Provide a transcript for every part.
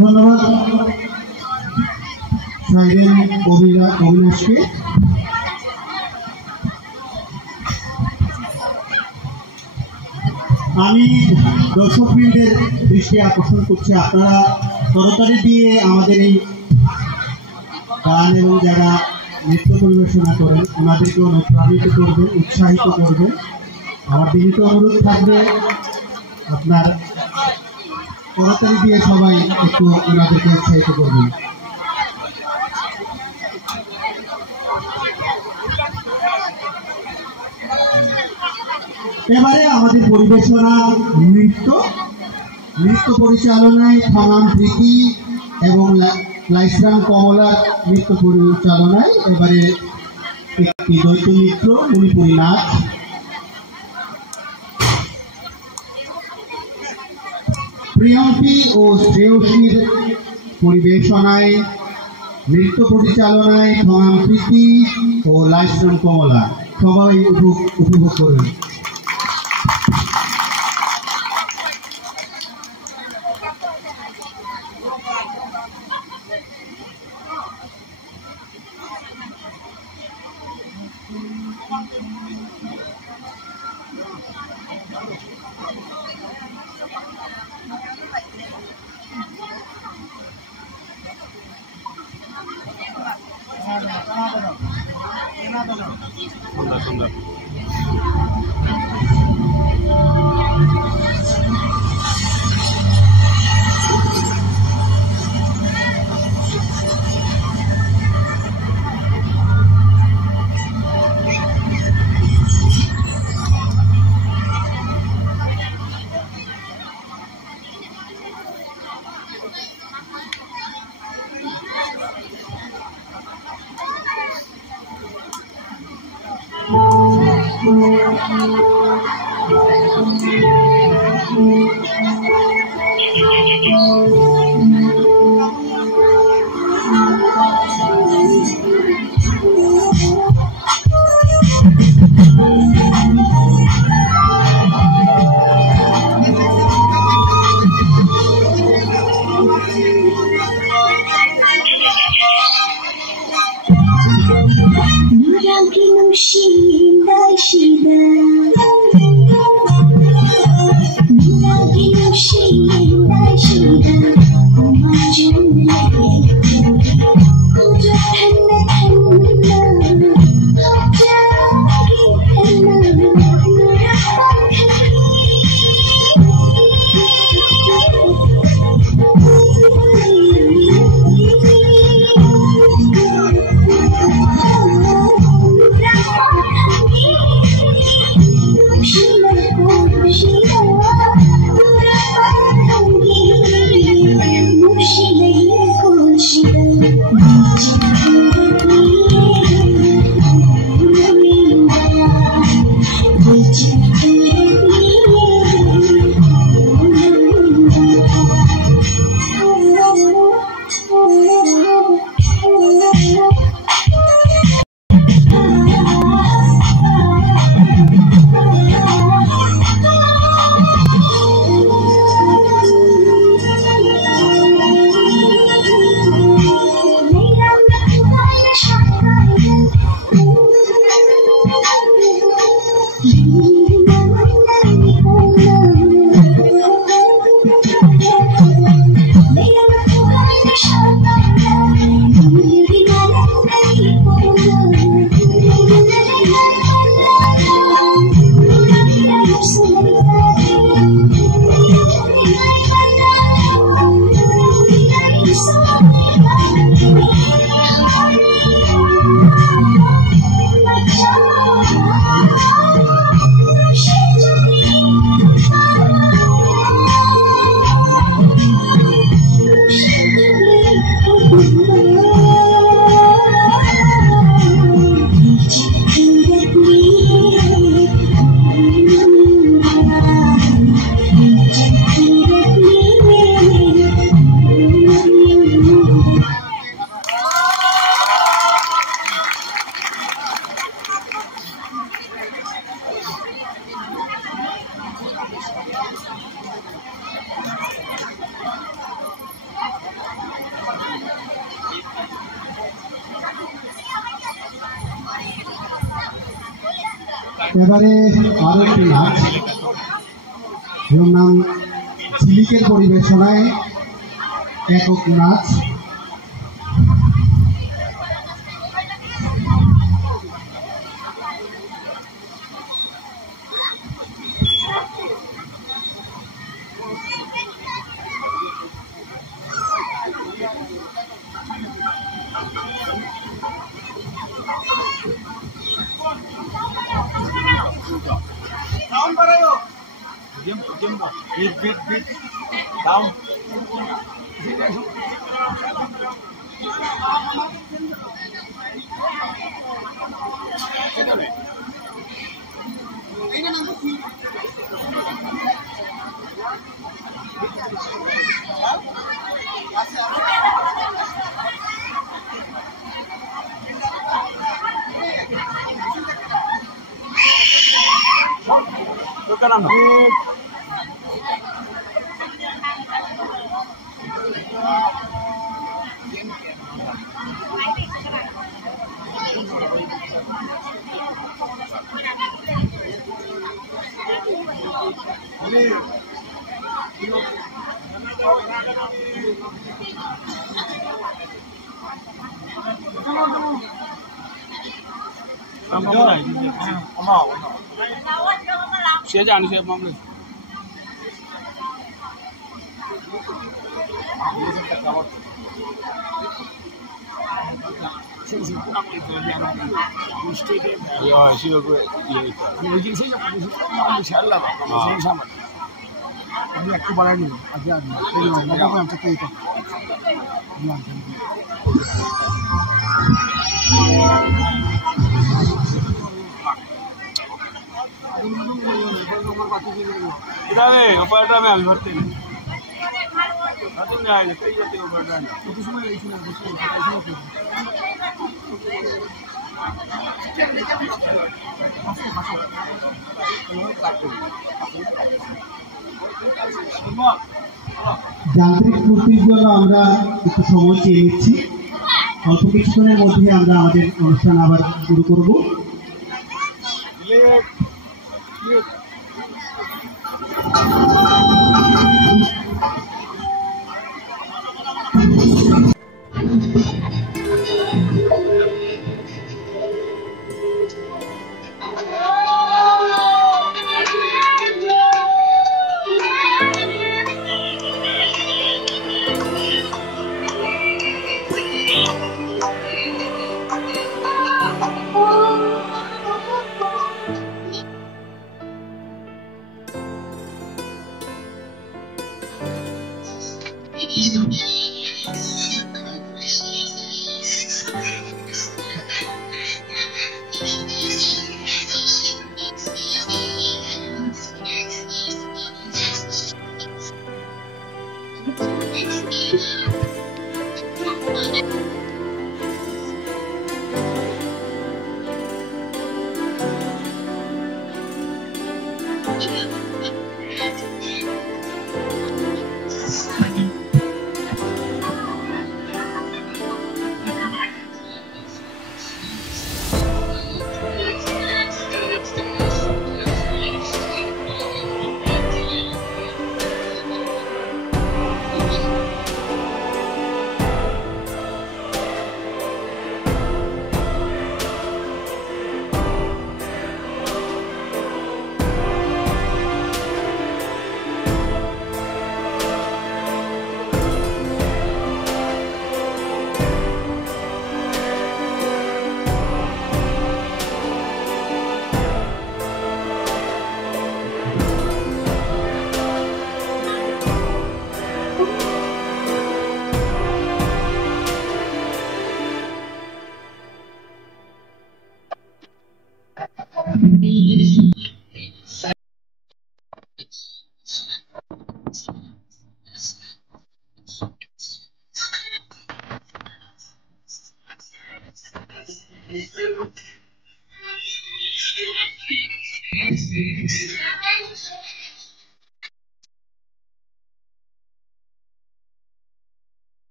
ধন্যবাদ সাইরেন অবিনাশকে। আমি দর্শকবৃন্দের দৃষ্টি আকর্ষণ করছি, আপনারা করতালি দিয়ে আমাদের এই গান এবং যারা নৃত্য পরিবেশনা করেন ওনাদেরকে অনুপ্রাণিত করবেন, উৎসাহিত করবেন। আমার বিনীত অনুরোধ থাকবে আপনার করতালি দিয়ে সবাই একটু ওনাদেরকে উৎসাহিত করবেন। এবারে আমাদের পরিবেশনা নৃত্য পরিচালনায় খনান প্রীতি এবং লাইসরাং কমলার নৃত্য পরিচালনায় এবারে একটি দ্বৈত নৃত্য মণিপুরী নাচ। প্রিয়ম্পী ও শ্রেয়সীর পরিবেশনায় নৃত্য পরিচালনায় খনান প্রীতি ও লাইসরাং কমলা। সবাই উপভোগ করুন। সুন্দর She এবারে আরো একটি নাচ, এর নাম ঝিলিকের পরিবেশনায় একক নাচ। Down बढ़ाओ, jump, beat, down. Bukan Siya dyan, siya mamli. Yeah, she was great. Bikin saya insyaallah. Sama. Ini aku balani. Ada. Ini apa yang cakap itu? Kita nih, apa ada yang berarti? Satu nih aja, kayak itu berdan. Itu semua isi nanti যান্ত্রিক ত্রুটির জন্য আমরা একটু সময় চেয়ে নিচ্ছি। অল্প কিছুক্ষণের মধ্যে আমরা আমাদের অনুষ্ঠান আবার শুরু করব।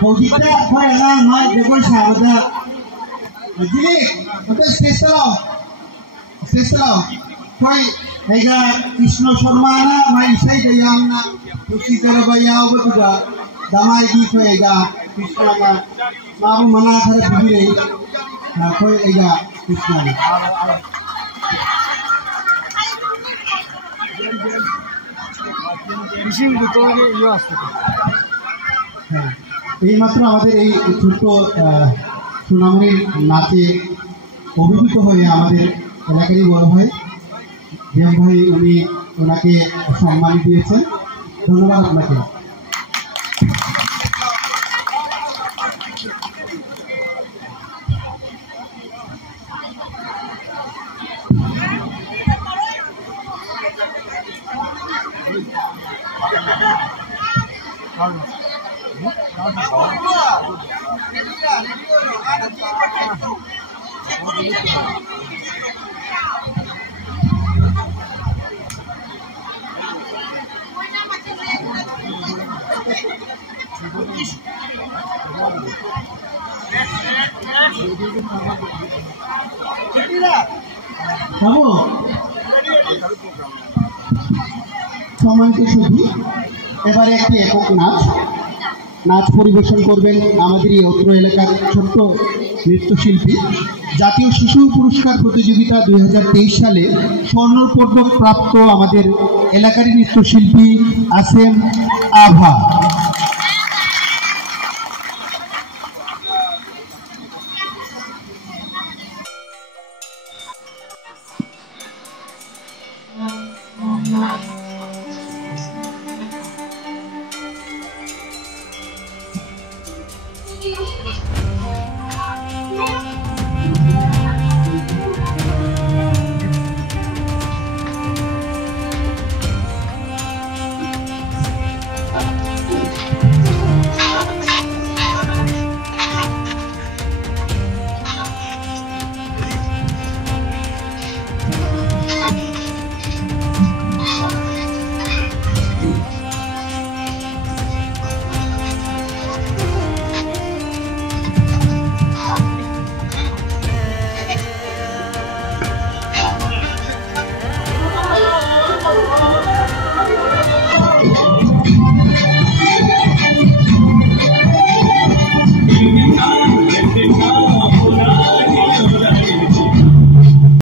Hojita khoy ala ma dekol sabada jili ote sesalo khoy ega Krishna Sharmana ma isai dayamna tusi darabaya obuga damai gi khoy ega Krishna ma mabu mana thare bugire khoy ega Krishna Fishing to US. এইমাত্র আমাদের এই ছোট্ট সুনামনির নাচে অভিভূত হয়ে আমাদের এলাকারই বড় ভাই জিএম ভাই উনি ওনাকে সম্মান দিয়েছেন। ধন্যবাদ আপনাকে। সম্মানিত সুধী, এবারে একটি একক নাচ পরিবেশন করবেন আমাদের এই অত্র এলাকার ছোট্ট নৃত্যশিল্পী। জাতীয় শিশু পুরস্কার প্রতিযোগিতা 2023 সালে স্বর্ণ পদক প্রাপ্ত আমাদের এলাকারই নৃত্যশিল্পী আসেম আভা। Thank you.